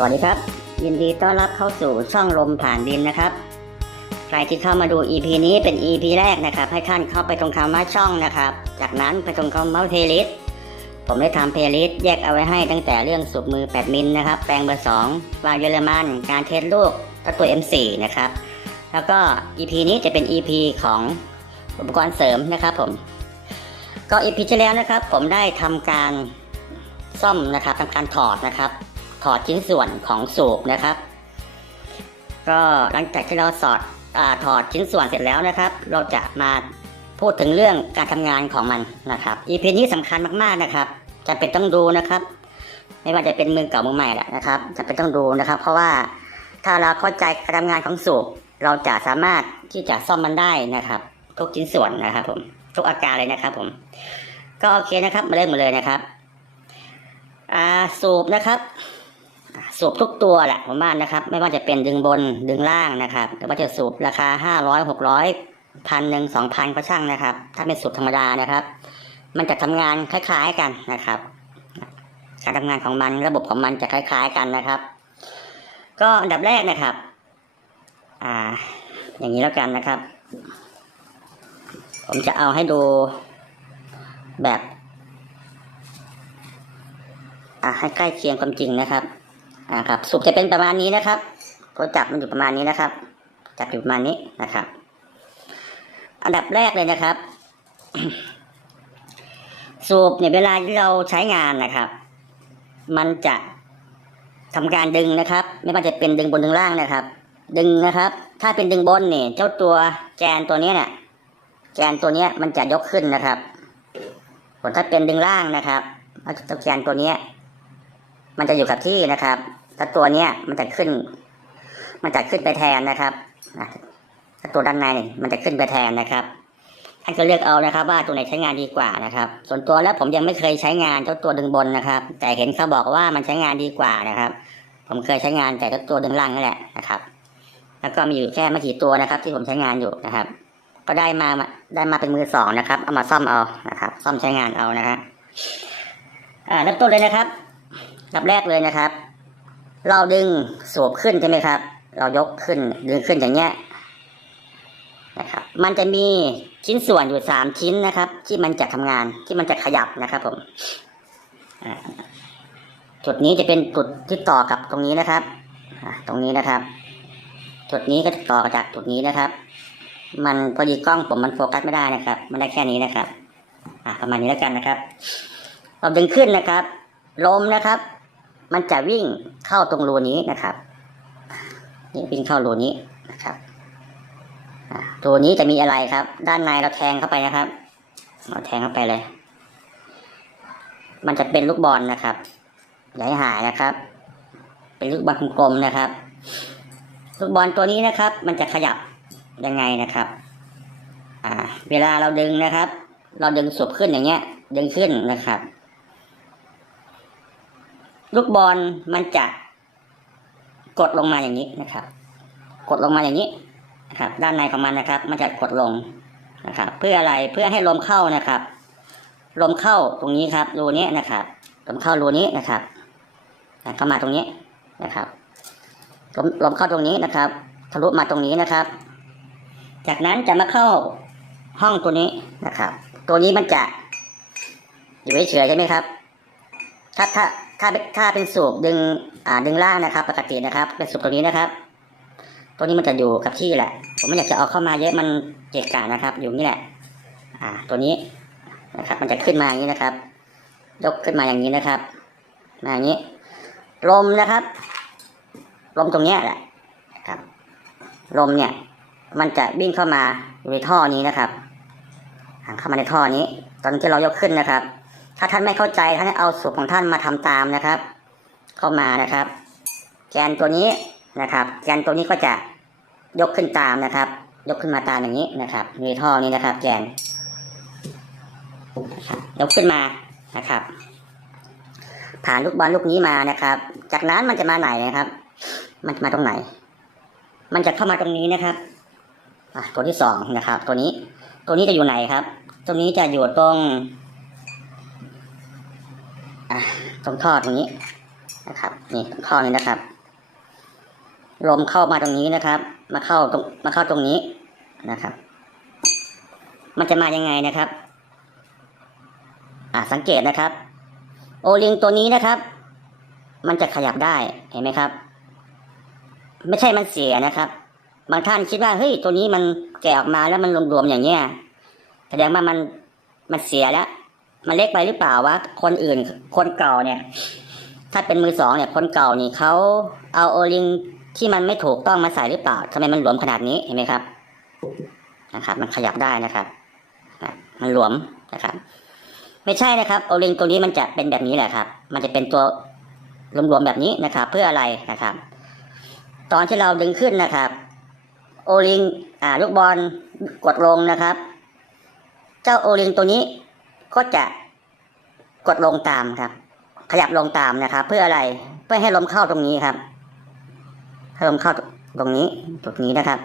สวัสดีครับ ยินดีต้อนรับเข้าสู่ช่องลมผ่านดินนะครับ ใครที่เข้ามาดู EP นี้เป็น EP แรกนะครับ ให้ท่านเข้าไปตรงคำว่าช่องนะครับ จากนั้นไปตรงคำว่าเพลย์ลิสผมได้ทำเพลย์ลิสแยกเอาไว้ให้ตั้งแต่เรื่องสูบมือ 8 มิลนะครับ แปลงเบอร์2วางเยอรมัน การเทสลูกและตัว M4 นะครับ แล้วก็ EP นี้จะเป็น EP ของอุปกรณ์เสริมนะครับผม ก็ EP ที่แล้วนะครับ ผมได้ทำการซ่อมนะครับทำการถอดนะครับ ถอดชิ้นส่วนของสูบนะครับ ก็หลังจากที่เราสอดอถอดชิ้นส่วนเสร็จแล้วนะครับ เราจะมาพูดถึงเรื่องการทำงานของมันนะครับ EP นี้สำคัญมากๆนะครับจะเป็นต้องดูนะครับ ไม่ว่าจะเป็นมือเก่ามือใหม่แหละนะครับจะเป็นต้องดูนะครับ เพราะว่าถ้าเราเข้าใจการทำงานของสูบเราจะสามารถที่จะซ่อมมันได้นะครับ ทุกชิ้นส่วนนะครับ ผมทุกอาการเลยนะครับ ผม ก็โอเคนะครับมาเริ่มกันเลยนะครับ อ่าสูบนะครับ สูบทุกตัวแหละผมว่านะครับ ไม่ว่าจะเป็นดึงบนดึงล่างนะครับหรือว่าจะสูบราคาห้าร้อยหกร้อยพันหนึ่งสองพันก็ช่างนะครับ ถ้าเป็นสูบธรรมดานะครับ มันจะทำงานคล้าย ๆกันนะครับ การทำงานของมันระบบของมันจะคล้าย ๆ กันนะครับ ก็อันดับแรกนะครับ อ่า อย่างนี้แล้วกันนะครับ ผมจะเอาให้ดูแบบ อ่าให้ใกล้เคียงความจริงนะครับ อ่าครับสูบจะเป็นประมาณนี้นะครับตัวจับมันอยู่ประมาณนี้นะครับ จับอยู่ประมาณนี้นะครับ อันดับแรกเลยนะครับ สูบเนี่ยเวลาที่เราใช้งานนะครับ มันจะทำการดึงนะครับ ไม่ว่าจะเป็นดึงบนดึงล่างนะครับ ดึงนะครับ ถ้าเป็นดึงบนเนี่ย เจ้าตัวแกนตัวนี้เนี่ยแกนตัวเนี้ยมันจะยกขึ้นนะครับส่วนถ้าเป็นดึงล่างนะครับเจ้าแกนตัวเนี้ยมันจะอยู่กับที่นะครับ ถ้าตัวเนี้ยมันจะขึ้น มันจะขึ้นไปแทนนะครับถ้าตัวด้านในมันจะขึ้นไปแทนนะครับท่านก็เลือกเอานะครับ ว่าตัวไหนใช้งานดีกว่านะครับ ส่วนตัวแล้วผมยังไม่เคยใช้งานเจ้าตัวดึงบนนะครับ แต่เห็นเขาบอกว่ามันใช้งานดีกว่านะครับ ผมเคยใช้งานแต่เจ้าตัวดึงล่างนั่นแหละนะครับ แล้วก็มีอยู่แค่ไม่กี่ตัวนะครับ ที่ผมใช้งานอยู่นะครับ ก็ได้มาได้มาเป็นมือสองนะครับเอามาซ่อมเอานะครับ ซ่อมใช้งานเอานะครับอ่าเริ่มต้นเลยนะครับดับแรกเลยนะครับ เราดึงสูบขึ้นใช่ไหมครับ เรายกขึ้นดึงขึ้นอย่างเงี้ยนะครับ มันจะมีชิ้นส่วนอยู่สามชิ้นนะครับ ที่มันจะทำงานที่มันจะขยับนะครับ ผมจุดนี้จะเป็นจุดที่ต่อกับตรงนี้นะครับตรงนี้นะครับ จุดนี้ก็จะต่อจากจุดนี้นะครับ มันพอดีกล้องผมมันโฟกัสไม่ได้นะครับ มันได้แค่นี้นะครับ อ่าประมาณนี้แล้วกันนะครับเราดึงขึ้นนะครับ ลมนะครับ มันจะวิ่งเข้าตรงรูนี้นะครับนี่วิ่งเข้ารูนี้นะครับตัวนี้จะมีอะไรครับ ด้านในเราแทงเข้าไปนะครับ เราแทงเข้าไปเลย มันจะเป็นลูกบอลนะครับอย่าให้หายนะครับ เป็นลูกบอลกลมๆนะครับ ลูกบอลตัวนี้นะครับ มันจะขยับยังไงนะครับ อ่า เวลาเราดึงนะครับ เราดึงสูบขึ้นอย่างเงี้ย ดึงขึ้นนะครับ ลูกบอลมันจะกดลงมาอย่างนี้นะครับ กดลงมาอย่างนี้นะครับ ด้านในของมันนะครับ มันจะกดลงนะครับ เพื่ออะไรเพื่อให้ลมเข้านะครับ ลมเข้าตรงนี้ครับรูนี้นะครับ ลมเข้ารูนี้นะครับอะเข้ามาตรงนี้นะครับลมลมเข้าตรงนี้นะครับ ทะลุมาตรงนี้นะครับ จากนั้นจะมาเข้าห้องตัวนี้นะครับ ตัวนี้มันจะอยู่เฉยใช่ไหมครับ ถ้าถ้า ถ้าถ้าเป็นสูบดึงอ่าดึงล่างนะครับ ปกตินะครับ เป็นสูบตัวนี้นะครับ ตัวนี้มันจะอยู่กับที่แหละ ผมไม่อยากจะเอาเข้ามาเยอะมันเกะกะนะครับ อยู่นี่แหละ อ่า ตัวนี้นะครับ มันจะขึ้นมาอย่างนี้นะครับ ยกขึ้นมาอย่างนี้นะครับมาอย่างนี้ ลมนะครับ ลมตรงเนี้ยแหละนะครับ ลมเนี่ย มันจะวิ่งเข้ามาอยู่ในท่อนี้นะครับอ่าเข้ามาในท่อนี้ ตอนที่เรายกขึ้นนะครับ ถ้าท่านไม่เข้าใจท่านเอาสูตรของท่านมาทำตามนะครับ เข้ามานะครับ แกนตัวนี้นะครับ แกนตัวนี้ก็จะยกขึ้นตามนะครับ ยกขึ้นมาตามอย่างนี้นะครับในท่อนี้นะครับ แกนยกขึ้นมานะครับ ผ่านลูกบอลลูกนี้มานะครับ จากนั้นมันจะมาไหนนะครับ มันจะมาตรงไหน มันจะเข้ามาตรงนี้นะครับอะตัวที่สองนะครับ ตัวนี้ ตัวนี้จะอยู่ไหนครับ ตรงนี้จะอยู่ตรง อะตรงท่อตรงนี้นะครับ นี่ข้อนี้นะครับ ลมเข้ามาตรงนี้นะครับ มาเข้าตรงมาเข้าตรงนี้นะครับ มันจะมายังไงนะครับ อ่าสังเกตนะครับ โอลิงตัวนี้นะครับ มันจะขยับได้เห็นไหมครับ ไม่ใช่มันเสียนะครับบางท่านคิดว่าเฮ้ยตัวนี้มันแกะออกมาแล้วมันรวมๆอย่างเงี้ยแสดงว่ามันมันเสียแล้ว มันเล็กไปหรือเปล่าวะคนอื่น คนเก่าเนี่ย ถ้าเป็นมือสองเนี่ยคนเก่านี่เขาเอาโอลิงที่มันไม่ถูกต้องมาใส่หรือเปล่าทำไมมันหลวมขนาดนี้เห็นไหมครับนะครับ มันขยับได้นะครับมันหลวมนะครับ ไม่ใช่นะครับโอลิงตัวนี้มันจะเป็นแบบนี้แหละครับ มันจะเป็นตัวรวมๆแบบนี้นะครับ เพื่ออะไรนะครับ ตอนที่เราดึงขึ้นนะครับโอลิงอ่าลูกบอลกดลงนะครับ เจ้าโอลิงตัวนี้ ก็จะกดลงตามครับ ขยับลงตามนะครับ เพื่ออะไรเพื่อให้ลมเข้าตรงนี้ครับให้ลมเข้าตรงนี้จุดนี้นะครับ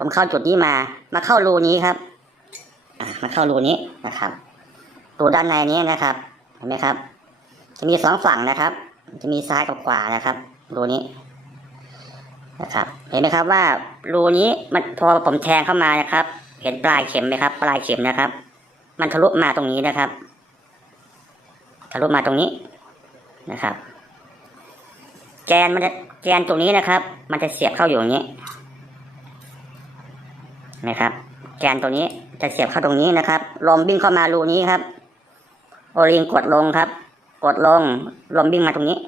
ลมเข้าจุดนี้มา มาเข้ารูนี้ครับมาเข้ารูนี้นะครับรูด้านในนี้นะครับเห็นไหมครับ จะมีสองฝั่งนะครับ จะมีซ้ายกับขวานะครับรูนี้นะครับ เห็นไหมครับว่ารูนี้มันพอผมแทงเข้ามานะครับ เห็นปลายเข็มไหมครับ ปลายเข็มนะครับ มันทะลุมาตรงนี้นะครับ ทะลุมาตรงนี้นะครับ แกนมันจะแกนตรงนี้นะครับ มันจะเสียบเข้าอยู่อย่างนี้นะครับ แกนตรงนี้จะเสียบเข้าตรงนี้นะครับ ลมวิ่งเข้ามารูนี้ครับ โอลิงกดลงครับ กดลง ลมวิ่งมาตรงนี้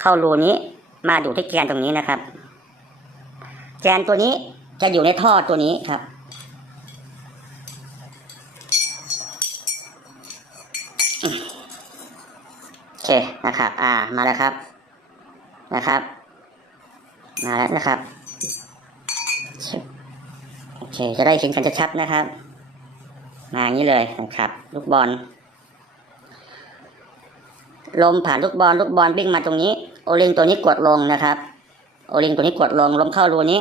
เข้ารูนี้ มาดูที่แกนตรงนี้นะครับ แกนตัวนี้จะอยู่ในท่อตัวนี้ครับ เคนะครับ อ่ามาแล้วครับนะครับ มาแล้วนะครับโอเค จะได้เห็นกันชัดๆนะครับ มาอย่างนี้เลยนะครับ ลูกบอล ลมผ่านลูกบอลลูกบอลวิ่งมาตรงนี้ โอลิงตัวนี้กดลงนะครับ โอลิงตัวนี้กดลงลมเข้ารูนี้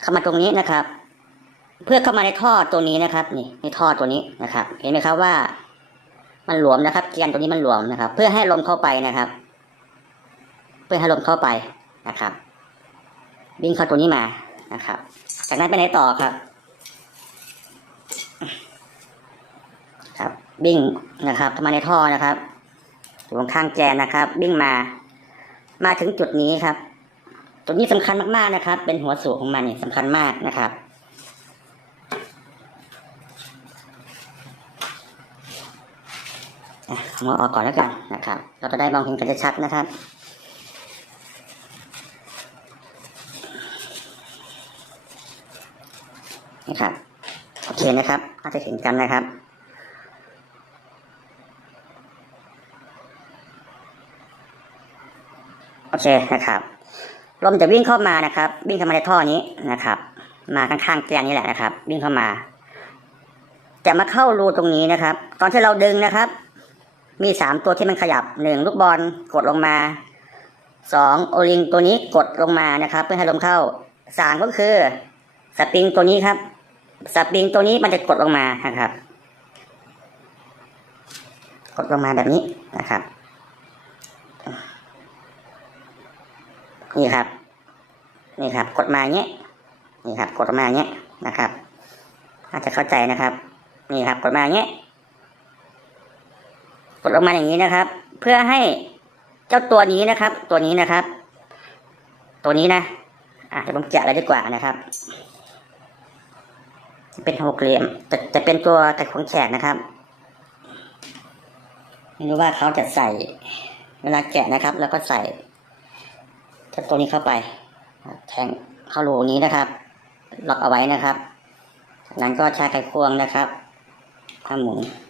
เข้ามาตรงนี้นะครับ เพื่อเข้ามาในท่อตัวนี้นะครับ นี่ในท่อตัวนี้นะครับ เห็นไหมครับว่า มันหลวมนะครับเกียนตัวนี้มันหลวมนะครับ เพื่อให้ลมเข้าไปนะครับ เพื่อให้ลมเข้าไปนะครับวิ่งเข้าตัวนี้มานะครับ จากนั้นไปไหนต่อครับ ครับวิ่งนะครับเข้ามาในท่อนะครับอยู่ข้างแกนนะครับวิ่งมา มาถึงจุดนี้ครับ จุดนี้สำคัญมากๆนะครับ เป็นหัวสูบของมันนี่สำคัญมากนะครับ อะเอามือออกก่อนแล้วกันนะครับ เราจะได้มองเห็นกันชัดนะครับนะครับโอเคนะครับอาจจะเห็นกันนะครับโอเคนะครับลมจะวิ่งเข้ามานะครับ วิ่งเข้ามาในท่อนี้นะครับ มาข้างๆแกนนี่แหละนะครับ วิ่งเข้ามา จะมาเข้ารูตรงนี้นะครับ ตอนที่เราดึงนะครับ มีสามตัวที่มันขยับหนึ่งลูกบอลกดลงมาสองโอลิงตัวนี้กดลงมานะครับ เพื่อให้ลมเข้าสามก็คือสปริงตัวนี้ครับ สปริงตัวนี้มันจะกดลงมานะครับ กดลงมาแบบนี้นะครับนี่ครับนี่ครับ กดมาเงี้ยนี่ครับ กดมาเงี้ยนะครับอาจจะเข้าใจนะครับ นี่ครับ กดมาเงี้ย กดลงมาอย่างนี้นะครับ เพื่อให้เจ้าตัวนี้นะครับ ตัวนี้นะครับ ตัวนี้นะอะเดี๋ยวผมแกะเลยดีกว่านะครับ เป็นหกเหลี่ยมจะจะเป็นตัวกระของแฉกนะครับไม่รู้ว่าเขาจะใส่เวลาแกะนะครับ แล้วก็ใส่เจ้าตัวนี้เข้าไป แทงเข้ารูนี้นะครับล็อกเอาไว้นะครับจากนั้นก็ใช้ไขควงนะครับถ้าหมุน อืม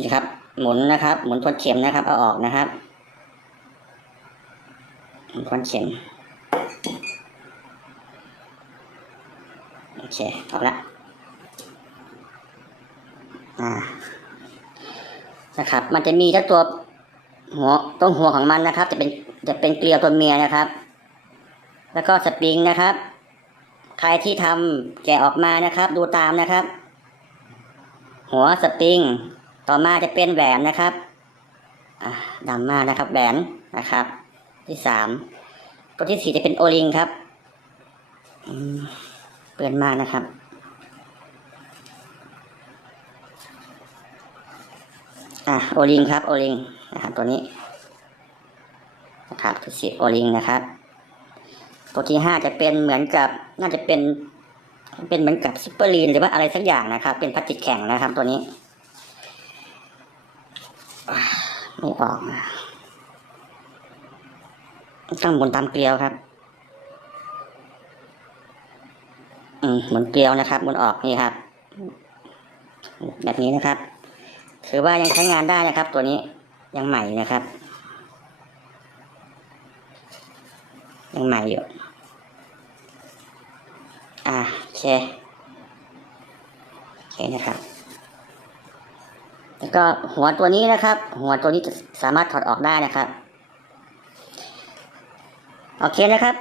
นี่ครับ หมุนนะครับ หมุนทวนเข็มนะครับ เอาออกนะครับหมุนทวนเข็มโอเคออกและอ่านะครับ มันจะมีเจ้าตัวหัวตรงหัวของมันนะครับ จะเป็นจะเป็นเกลียวตัวเมียนะครับ แล้วก็สปริงนะครับ ใครที่ทำแกะออกมานะครับ ดูตามนะครับ หัวสปริง ต่อมาจะเป็นแหวนนะครับดำมากนะครับแหวนนะครับ ที่สามตัวที่สี่จะเป็นโอลิงครับเปื้อนมากนะครับ อะโอลิงครับโอลิงนะครับตัวนี้นะครับตัวสีโอลิงนะครับ ตัวที่ห้าจะเป็นเหมือนกับน่าจะเป็น เป็นเหมือนกับซุปเปอร์ลีนหรือว่าอะไรสักอย่างนะครับ เป็นพลาสติกแข็งนะครับ ตัวนี้อ่า ไม่ออกนะต้องหมุนตามเกลียวครับ อืมหมุนเกลียวนะครับหมุนออกนี่ครับ แบบนี้นะครับ ถือว่ายังใช้งานได้นะครับ ตัวนี้ยังใหม่นะครับ ยังใหม่อยู่ อ่าโอเคโอเคนะครับ แล้วก็หัวตัวนี้นะครับ หัวตัวนี้จะสามารถถอดออกได้นะครับโอเคนะครับ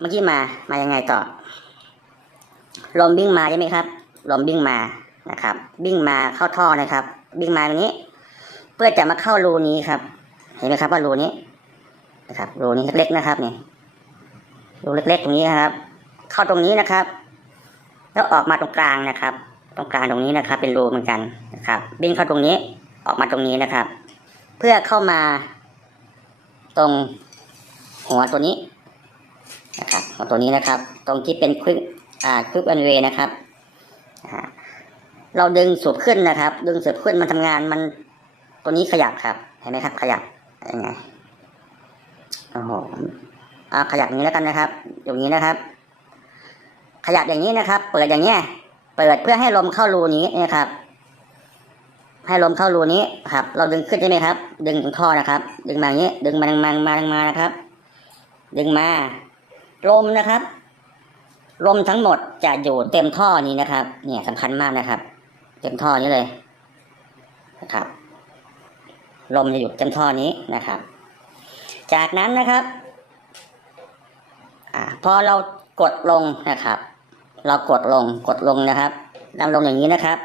เมื่อกี้มามายังไงต่อลมบิ้งมาใช่ไหมครับลมบิ้งมานะครับ บิ้งมาเข้าท่อนะครับ บิ้งมาตรงนี้ เพื่อจะมาเข้ารูนี้ครับ เห็นไหมครับว่ารูนี้นะครับรูนี้เล็กๆนะครับนี่รูเล็กๆตรงนี้นะครับ เข้าตรงนี้นะครับ แล้วออกมาตรงกลางนะครับ รงกลางตรงนี้นะครับ เป็นรูเหมือนกันนะครับบิ้งเข้าตรงนี้ออกมาตรงนี้นะครับ เพื่อเข้ามา ตรงหัวตัวนี้นะครับหัวตัวนี้นะครับ ตรงที่เป็นควิกอ่าควิกอันเวนะครับเราดึงสูบขึ้นนะครับ ดึงสูบขึ้นมันทำงานมันตัวนี้ขยับครับเห็นไหมครับ ขยับยังไงโอ้โหอ่าขยับอย่างนี้แล้วกันนะครับ อย่างนี้นะครับ ขยับอย่างนี้นะครับ เปิดอย่างเนี้ย เปิดเพื่อให้ลมเข้ารูนี้นะครับ ให้ลมเข้ารูนี้ครับ เราดึงขึ้นใช่ไหมครับ ดึงตรงท่อนะครับ ดึงมาอย่างนี้ ดึงมาดึงมาดึงมาดึงมานะครับ ดึงมาลมนะครับ ลมทั้งหมดจะอยู่เต็มท่อนี้นะครับ เนี่ยสำคัญมากนะครับ เต็มท่อนี้เลยนะครับ ลมจะอยู่เต็มท่อนี้นะครับ จากนั้นนะครับอพอเรากดลงนะครับ เรากดลงกดลงนะครับดันลงอย่างนี้นะครับ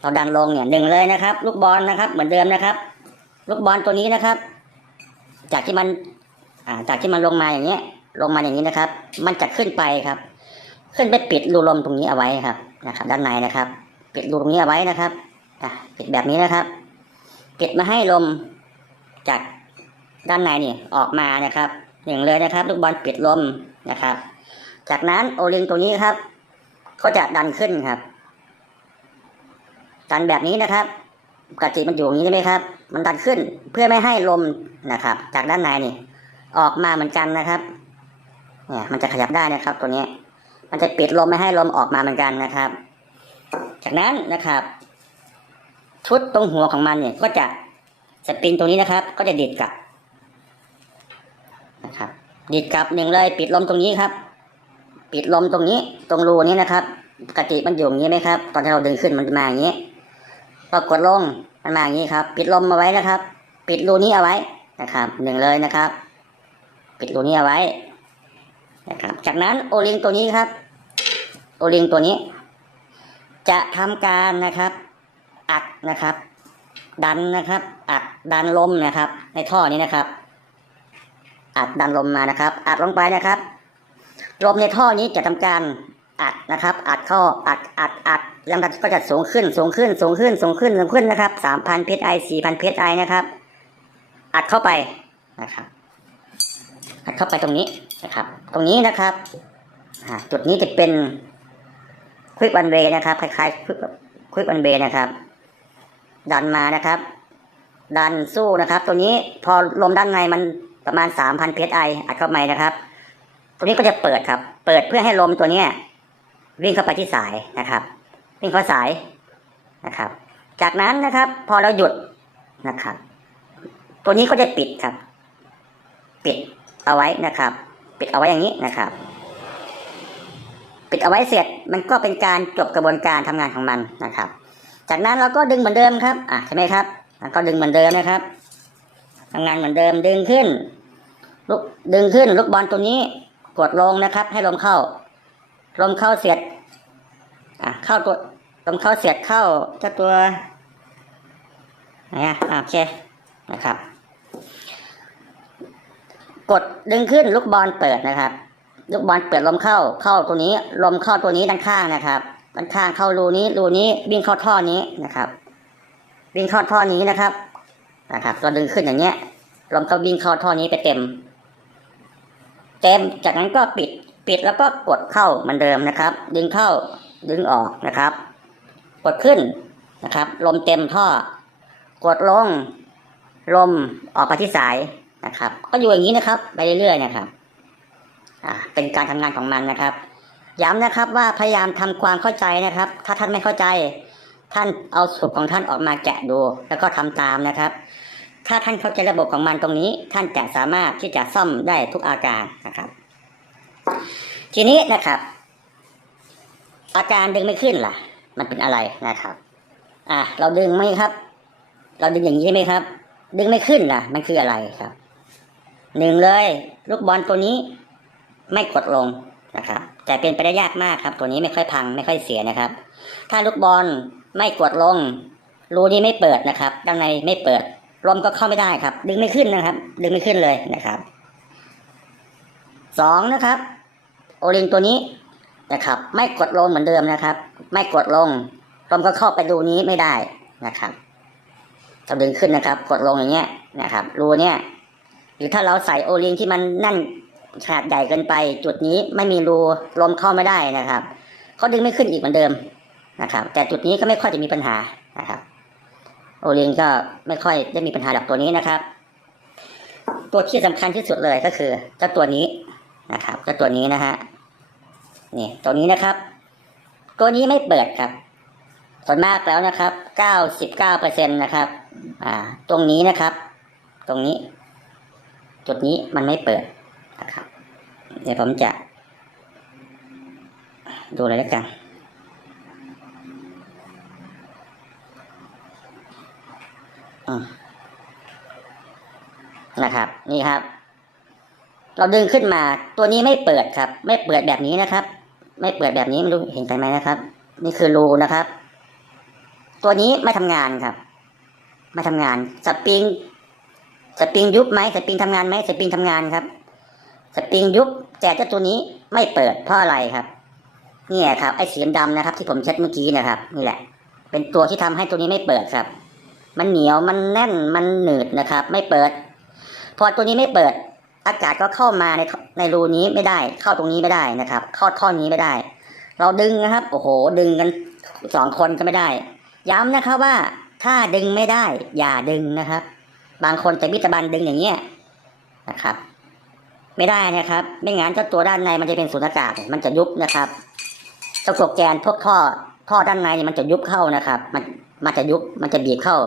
เราดันลงเนี่ยหนึ่งเลยนะครับ ลูกบอลนะครับ เหมือนเดิมนะครับ ลูกบอลตัวนี้นะครับ จากที่มันจากที่มันลงมาอย่างเงี้ย ลงมาอย่างนี้นะครับ มันจะขึ้นไปครับ ขึ้นไปปิดรูลมตรงนี้เอาไว้ครับนะครับ ด้านในนะครับ ปิดรูตรงนี้เอาไว้นะครับปิดแบบนี้นะครับปิดมาให้ลมจากด้านในนี่ออกมานะครับหนึ่งเลยนะครับ ลูกบอลปิดลมนะครับ จากนั้นโอลิงตัวนี้ครับ ก็จะดันขึ้นครับ ดันแบบนี้นะครับกระจิมันอยู่อย่างนี้ใช่ไหมครับ มันดันขึ้นเพื่อไม่ให้ลมนะครับ จากด้านในนี่ ออกมาเหมือนกันนะครับเนี่ยมันจะขยับได้นะครับ ตัวนี้ มันจะปิดลมไม่ให้ลมออกมาเหมือนกันนะครับ จากนั้นนะครับ ชุดตรงหัวของมันเนี่ย ก็จะสปริงตัวนี้นะครับ ก็จะดีดกลับนะครับดีดกลับหนึ่งเลยปิดลมตรงนี้ครับ ปิดลมตรงนี้ตรงรูนี้นะครับปกติมันอยู่อย่างนี้ไหมครับ ตอนที่เราดึงขึ้นมันมาอย่างนี้พอกดลงมันมาอย่างนี้ครับ ปิดลมเอาไว้นะครับ ปิดรูนี้เอาไว้นะครับหนึ่งเลยนะครับ ปิดรูนี้เอาไว้นะครับ จากนั้นโอลิงตัวนี้ครับ โอลิงตัวนี้ จะทำการนะครับอัดนะครับ ดันนะครับอัดดันลมนะครับ ในท่อนี้นะครับ อัดดันลมมานะครับ อัดลงไปนะครับ ลมในท่อนี้จะทำการอัดนะครับ อัดเข้าอัดอัดอัดลำดับก็จะสูงขึ้นสูงขึ้นสูงขึ้นสูงขึ้นสูงขึ้นนะครับสามพันเพชไอสี่พันเพชไอนะครับ อัดเข้าไปนะครับ อัดเข้าไปตรงนี้นะครับ ตรงนี้นะครับจุดนี้จะเป็นควิกวันเวนะครับคล้ายๆควิกควิกวันเวนะครับ ดันมานะครับ ดันสู้นะครับ ตัวนี้พอลมด้านในมันประมาณสามพันเพชไออัดเข้าไปนะครับ ตรงนี้ก็จะเปิดครับ เปิดเพื่อให้ลมตัวเนี้ยวิ่งเข้าไปที่สายนะครับ วิ่งเข้าสายนะครับ จากนั้นนะครับ พอเราหยุดนะครับ ตัวนี้ก็จะปิดครับ ปิดเอาไว้นะครับ ปิดเอาไว้อย่างนี้นะครับ ปิดเอาไว้เสร็จมันก็เป็นการจบกระบวนการทำงานของมันนะครับ จากนั้นเราก็ดึงเหมือนเดิมครับอะใช่ไหมครับก็ดึงเหมือนเดิมนะครับทำงานเหมือนเดิมดึงขึ้นลุกดึงขึ้นลูกบอลตัวนี้ กดลงนะครับ ให้ลมเข้า ลมเข้าเสร็จอะเข้าตัวลมเข้าเสียดเข้าเจ้าตัวไหนอะอะโอเคนะครับ กดดึงขึ้นลูกบอลเปิดนะครับ ลูกบอลเปิดลมเข้า เข้าตัวนี้ ลมเข้าตัวนี้ด้านข้างนะครับด้านข้างเข้ารูนี้รูนี้วิ่งเข้าท่อนี้นะครับ วิ่งเข้าท่อนี้นะครับนะครับเราดึงขึ้นอย่างเงี้ยลมก็วิ่งเข้าท่อนี้ไปเต็ม เต็ม จากนั้นก็ปิด ปิดแล้วก็กดเข้าเหมือนเดิมนะครับ ดึงเข้า ดึงออกนะครับ กดขึ้นนะครับ ลมเต็มท่อ กดลง ลมออกไปที่สายนะครับ ก็อยู่อย่างนี้นะครับ ไปเรื่อยๆนะครับ อ่า เป็นการทำงานของมันนะครับ ย้ำนะครับว่าพยายามทำความเข้าใจนะครับ ถ้าท่านไม่เข้าใจ ท่านเอาสูตรของท่านออกมาแกะดู แล้วก็ทำตามนะครับ ถ้าท่านเข้าใจระบบของมันตรงนี้ ท่านจะสามารถที่จะซ่อมได้ทุกอาการนะครับ ทีนี้นะครับ อาการดึงไม่ขึ้นล่ะ มันเป็นอะไรนะครับ อะเราดึงไหมครับ เราดึงอย่างนี้ใช่ไหมครับ ดึงไม่ขึ้นล่ะ มันคืออะไรครับหนึ่งเลย ลูกบอลตัวนี้ไม่กดลงนะครับแต่เป็นไปได้ยากมากครับ ตัวนี้ไม่ค่อยพังไม่ค่อยเสียนะครับ ถ้าลูกบอลไม่กดลงรูนี้ไม่เปิดนะครับ ด้านในไม่เปิด ลมก็เข้าไม่ได้ครับ ดึงไม่ขึ้นนะครับ ดึงไม่ขึ้นเลยนะครับสองนะครับ โอลิงตัวนี้นะครับ ไม่กดลงเหมือนเดิมนะครับ ไม่กดลงลมก็เข้าไปดูนี้ไม่ได้นะครับเราดึงขึ้นนะครับ กดลงอย่างเงี้ยนะครับ รูเนี้ยหรือถ้าเราใส่โอลิงที่มันนั่นขนาดใหญ่เกินไป จุดนี้ไม่มีรูลมเข้าไม่ได้นะครับเขาดึงไม่ขึ้นอีกเหมือนเดิมนะครับ แต่จุดนี้ก็ไม่ค่อยจะมีปัญหา โอลิงก็ไม่ค่อยได้มีปัญหาแบบตัวนี้นะครับ ตัวที่สำคัญที่สุดเลยก็คือเจ้าตัวนี้นะครับเจ้าตัวนี้นะฮะนี่ตัวนี้นะครับ ตัวนี้ไม่เปิดครับส่วนมากแล้วนะครับเก้าสิบเก้าเปอร์เซ็นตนะครับ อ่า ตรงนี้นะครับ ตรงนี้ จุดนี้มันไม่เปิดนะครับ เดี๋ยวผมจะ ดูเลยแล้วกัน อืม นะครับ นี่ครับ เราดึงขึ้นมา ตัวนี้ไม่เปิดครับ ไม่เปิดแบบนี้นะครับ ไม่เปิดแบบนี้ไม่รู้เห็นกันไหมนะครับ นี่คือรูนะครับ ตัวนี้ไม่ทำงานครับ ไม่ทำงานสปริงสปริงยุบไหมสปริงทำงานไหมสปริงทำงานครับ สปริงยุบแต่เจ้าตัวนี้ไม่เปิดเพราะอะไรครับนี่ยครับไอ้สีดำนะครับ ที่ผมเช็ดเมื่อกี้นะครับ นี่แหละ เป็นตัวที่ทำให้ตัวนี้ไม่เปิดครับ มันเหนียวมันแน่นมันหนืดนะครับ ไม่เปิด พอตัวนี้ไม่เปิด อากาศก็เข้ามาในในรูนี้ไม่ได้ เข้าตรงนี้ไม่ได้นะครับ เข้าท่อนี้ไม่ได้ เราดึงนะครับ โอ้โห ดึงกันสองคนก็ไม่ได้ ย้ำนะครับว่าถ้าดึงไม่ได้ อย่าดึงนะครับ บางคนจะมิตรบันดึงอย่างเงี้ยนะครับ ไม่ได้นะครับ ไม่งั้นเจ้าตัวด้านในมันจะเป็นสูญญากาศมันจะยุบนะครับเจ้าตัวแกนพวกท่อท่อด้านในนี่มันจะยุบเข้านะครับ มันมันจะยุบมันจะบีบเข้า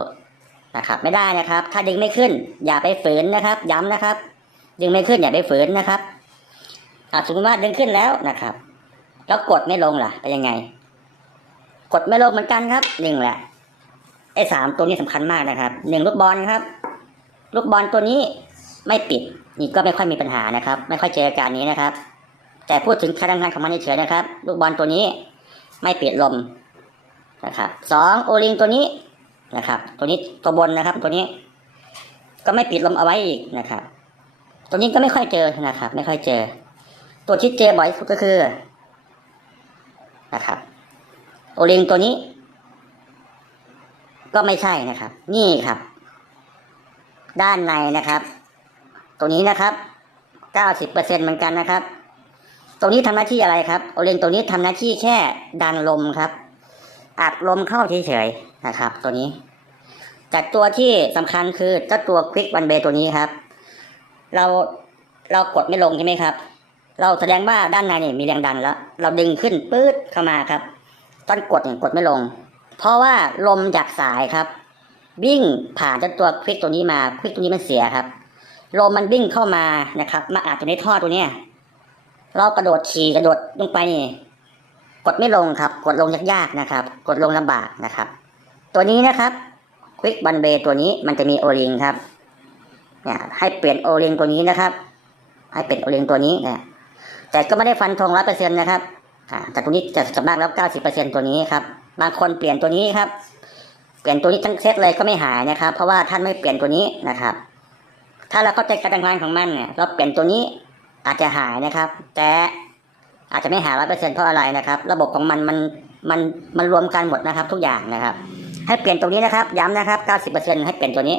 นะครับ ไม่ได้นะครับ ถ้าดึงไม่ขึ้น อย่าไปฝืนนะครับ ย้ำนะครับ ดึงไม่ขึ้นอย่าไปฝืนนะครับอะสมมติว่าดึงขึ้นแล้วนะครับ แล้วกดไม่ลงล่ะเป็นยังไง กดไม่ลงเหมือนกันครับหนึ่งแหละไอ้สามตัวนี้สำคัญมากนะครับหนึ่งลูกบอลครับ ลูกบอลตัวนี้ไม่ปิด นี่ก็ไม่ค่อยมีปัญหานะครับ ไม่ค่อยเจออาการนี้นะครับ แต่พูดถึงการทำงานของมันเฉยๆนะครับ ลูกบอลตัวนี้ ไม่ปิดลมนะครับสองโอลิงตัวนี้นะครับ ตัวนี้ตัวบนนะครับ ตัวนี้ ก็ไม่ปิดลมเอาไว้อีกนะครับ ตัวนี้ก็ไม่ค่อยเจอนะครับ ไม่ค่อยเจอ ตัวที่เจอบ่อยที่สุดก็คือนะครับ โอลิงตัวนี้ ก็ไม่ใช่นะครับ นี่ครับ ด้านในนะครับตัวนี้นะครับเก้าสิบเปอร์เซ็นเหมือนกันนะครับ ตรงนี้ทำหน้าที่อะไรครับโอเลนตัวนี้ทำหน้าที่แค่ดันลมครับ อัดลมเข้าเฉยๆนะครับ ตัวนี้แต่ตัวที่สำคัญคือเจ้าตัวคลิกวันเบตัวนี้ครับ เราเรากดไม่ลงใช่ไหมครับ เราแสดงว่าด้านในเนี่ยมีแรงดันแล้ว เราดึงขึ้นปื๊ดเข้ามาครับ ตอนกดเนี่ยกดไม่ลง เพราะว่าลมจากสายครับ วิ่งผ่านเจ้าตัวคลิกตัวนี้มาคลิกตัวนี้มันเสียครับลมมันวิ่งเข้ามานะครับ มาอัดอยู่ในท่อตัวเนี้ย เรากระโดดขี่กระโดดลงไปนี่ กดไม่ลงครับ กดลงยากๆนะครับ กดลงลำบากนะครับ ตัวนี้นะครับควิกบันเบตัวนี้มันจะมีโอลิงครับเนี่ยให้เปลี่ยนโอลิงตัวนี้นะครับ ให้เปลี่ยนโอลิงตัวนี้นะแต่ก็ไม่ได้ฟันธงร้อยเปอร์เซ็นต์นะครับแต่ตัวนี้จะสมากแล้วเก้าสิบเปอร์เซ็นตัวนี้ครับบางคนเปลี่ยนตัวนี้ครับ เปลี่ยนตัวนี้ทั้งเซตเลยก็ไม่หายนะครับ เพราะว่าท่านไม่เปลี่ยนตัวนี้นะครับ ถ้าเราเข้าใจการทำงานของมันเนี่ยเราเปลี่ยนตัวนี้ อาจจะหายนะครับ แต่อาจจะไม่หายร้อยเปอร์เซ็นเพราะอะไรนะครับ ระบบของมันมันมันมันรวมกันหมดนะครับ ทุกอย่างนะครับ ให้เปลี่ยนตรงนี้นะครับ ย้ำนะครับเก้าสิบเปอร์เซ็นให้เปลี่ยนตัวนี้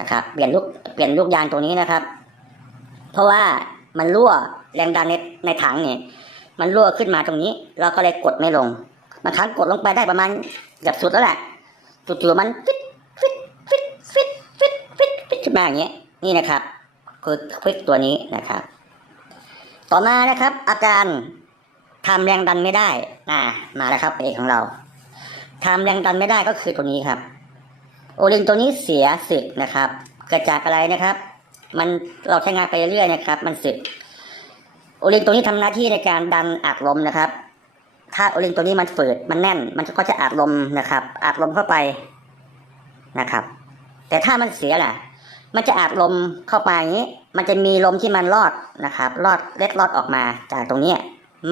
นะครับ เปลี่ยนลูกเปลี่ยนลูกยางตัวนี้นะครับ เพราะว่ามันรั่วแรงดันในในถังเนี่ยมันรั่วขึ้นมาตรงนี้ เราก็เลยกดไม่ลงบางครั้งกดลงไปได้ประมาณเกือบสุดแล้วแหละจู่ๆมันฟิตฟิตฟิตฟิตฟิตฟิตฟิตขึ้นมาอย่างเงี้ยนี่นะครับ คือคลิกตัวนี้นะครับ ต่อมานะครับ อาการทำแรงดันไม่ได้อ่ามาแล้วครับเอกของเราทำแรงดันไม่ได้ก็คือตัวนี้ครับ โอลิงตัวนี้เสียสึกนะครับ เกิดจากอะไรนะครับ มันเราใช้งานไปเรื่อยนะครับ มันสึกโอลิงตัวนี้ทำหน้าที่ในการดันอัดลมนะครับ ถ้าโอลิงตัวนี้มันฝืดมันแน่น มันก็จะอัดลมนะครับอัดลมเข้าไปนะครับ แต่ถ้ามันเสียล่ะ มันจะอัดลมเข้าไปอย่างนี้มันจะมีลมที่มันรอดนะครับ รอดเล็ดรอดออกมาจากตรงนี้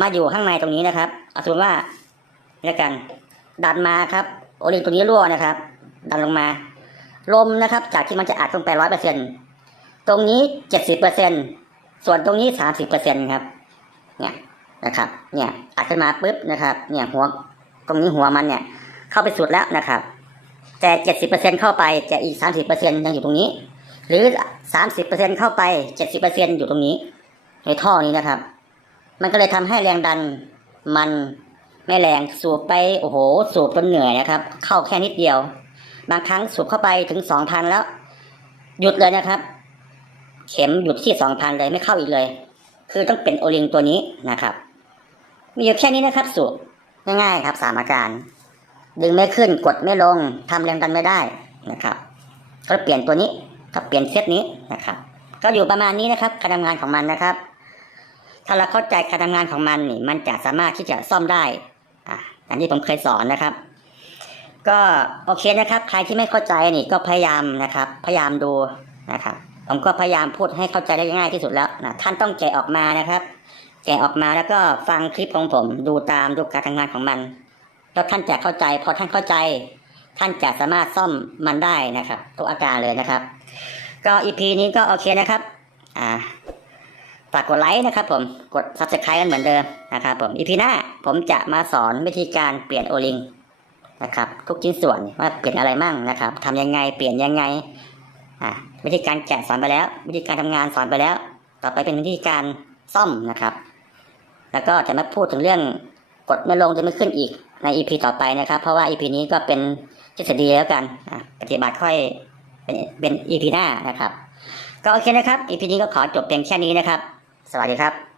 มาอยู่ข้างในตรงนี้นะครับเอาสมมติว่าแล้วกันดันมาครับโอลิงตัวนี้รั่วนะครับ ดันลงมา ลมนะครับ จากที่มันจะอัดลงไปร้อยเปอร์เซ็นตรงนี้เจ็ดสิบเปอร์เซ็นส่วนตรงนี้สามสิบเปอร์เซ็นครับเนี่ยนะครับ เนี่ยอัดขึ้นมาปุ๊บนะครับ เนี่ยหัวตรงนี้หัวมันเนี่ย เข้าไปสุดแล้วนะครับ แต่เจ็ดสิบเปอร์เซ็นเข้าไปจะอีกสามสิบเปอร์เซ็นยังอยู่ตรงนี้ หรือสามสิบเปอร์เซ็นเข้าไปเจ็ดสิบเปอร์เซ็นอยู่ตรงนี้ ในท่อนี้นะครับ มันก็เลยทำให้แรงดันมันไม่แรงสูบไปโอ้โห สูบจนเหนื่อยนะครับ เข้าแค่นิดเดียว บางครั้งสูบเข้าไปถึงสองพันแล้ว หยุดเลยนะครับ เข็มหยุดที่สองพันเลยไม่เข้าอีกเลย คือต้องเป็นโอลิงตัวนี้นะครับ มีอยู่แค่นี้นะครับ สูบง่ายๆครับสามอาการ ดึงไม่ขึ้นกดไม่ลงทำแรงดันไม่ได้นะครับ ก็เปลี่ยนตัวนี้ ก็เปลี่ยนเซตนี้นะครับ ก็อยู่ประมาณนี้นะครับการทำงานของมันนะครับ ถ้าเราเข้าใจการทำงานของมันนี่ มันจะสามารถที่จะซ่อมได้อะอย่างที่ผมเคยสอนนะครับ ก็โอเคนะครับ ใครที่ไม่เข้าใจนี่ก็พยายามนะครับ พยายามดูนะครับผมก็พยายามพูดให้เข้าใจได้ง่ายที่สุดแล้วนะท่านต้องแกะออกมานะครับแกะออกมาแล้วก็ฟังคลิปของผมดูตามดูการทำงานของมัน แล้วท่านจะเข้าใจ พอท่านเข้าใจ ท่านจะสามารถซ่อมมันได้นะครับทุกอาการเลยนะครับ ก็อีพีนี้ก็โอเคนะครับ อ่าฝากกดไลค์นะครับผมกด subscribe กันเหมือนเดิมนะครับผมอีพีหน้าผมจะมาสอนวิธีการเปลี่ยนโอลิงนะครับทุกชิ้นส่วนว่าเปลี่ยนอะไรมั่งนะครับทำยังไงเปลี่ยนยังไงอ่าวิธีการแกะสอนไปแล้ว วิธีการทำงานสอนไปแล้ว ต่อไปเป็นวิธีการซ่อมนะครับ แล้วก็จะมาพูดถึงเรื่องกดไม่ลงจะไม่ขึ้นอีกใน EP ต่อไปนะครับ เพราะว่า EP นี้ก็เป็นทฤษฎีแล้วกันปฏิบัติค่อย เป็นเป็น EP หน้านะครับ ก็โอเคนะครับอีพีนี้ก็ขอจบเพียงแค่นี้นะครับ สวัสดีครับ